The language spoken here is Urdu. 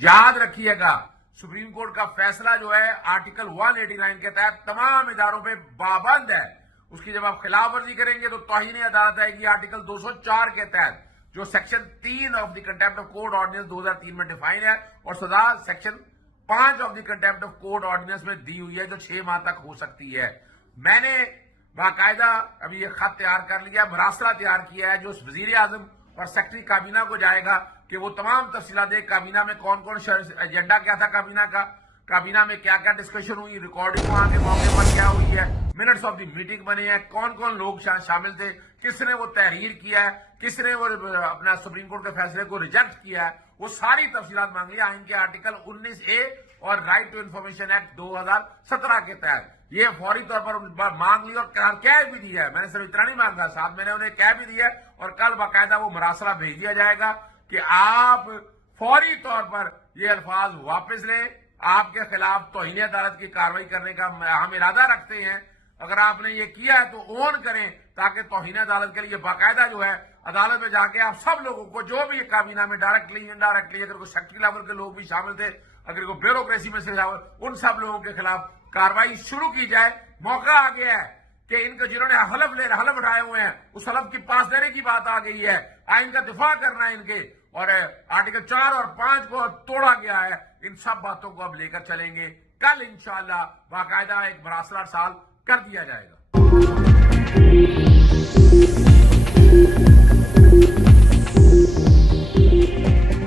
یاد رکھیے گا سپریم کورٹ کا فیصلہ جو ہے آرٹیکل 189 کے تحت تمام اداروں پہ پابند ہے. اس کی جب آپ خلاف ورزی کریں گے تو توہین عدالت آئے گی آرٹیکل 204 کے تحت جو section 3 of the contempt of court ordinance 2003 میں ڈیفائن ہے, اور سزا section 5 of the contempt of court ordinance میں دی ہوئی ہے جو 6 ماہ تک ہو سکتی ہے. میں نے باقاعدہ ابھی یہ خط تیار کر لیا, مراسلہ تیار کیا ہے جو وزیر اعظم اور سیکرٹری کابینہ کو جائے گا کہ وہ تمام تفصیلات دے. کابینہ میں کون کون ایجنڈا کیا تھا, کابینہ میں کیا کیا ڈسکشن ہوئی, ریکارڈنگ وہاں کے موقع پر کیا ہوئی ہے, منٹس آف دی میٹنگ بنے ہیں, کون کون لوگ شامل تھے, کس نے وہ تحریر کیا ہے, کس نے وہ اپنا سپریم کورٹ کے فیصلے کو ریجیکٹ کیا ہے, وہ ساری تفصیلات مانگ لی آئین کے آرٹیکل 19A اور رائٹ ٹو انفارمیشن ایکٹ 2017 کے تحت. یہ فوری طور پر مانگ لی اور کہہ بھی دیا ہے. میں نے صرف اتنا نہیں مانگا, ساتھ میں نے انہیں کہہ بھی دیا ہے, اور کل باقاعدہ وہ مراسلہ بھیج دیا جائے گا کہ آپ فوری طور پر یہ الفاظ واپس لیں. آپ کے خلاف توہین عدالت کی کارروائی کرنے کا ہم ارادہ رکھتے ہیں. اگر آپ نے یہ کیا ہے تو اون کریں تاکہ توہین عدالت کے لیے باقاعدہ جو ہے عدالت میں جا کے آپ سب لوگوں کو جو بھی کابینہ میں ڈائریکٹلی انڈائریکٹلی اگر کوئی سیکٹری لیول کے لوگ بھی شامل تھے, اگر کوئی بیوروکریسی میں سے شامل, ان سب لوگوں کے خلاف کارروائی شروع کی جائے. موقع آ گیا ہے کہ ان کو جنہوں نے حلف اٹھائے ہوئے ہیں اس حلف کی پاس دینے کی بات آ گئی ہے. آئین کا دفاع کرنا ہے ان کے, اور آرٹیکل 4 اور 5 کو توڑا گیا ہے. ان سب باتوں کو اب لے کر چلیں گے. کل انشاءاللہ باقاعدہ ایک مراسلہ سال کر دیا جائے گا.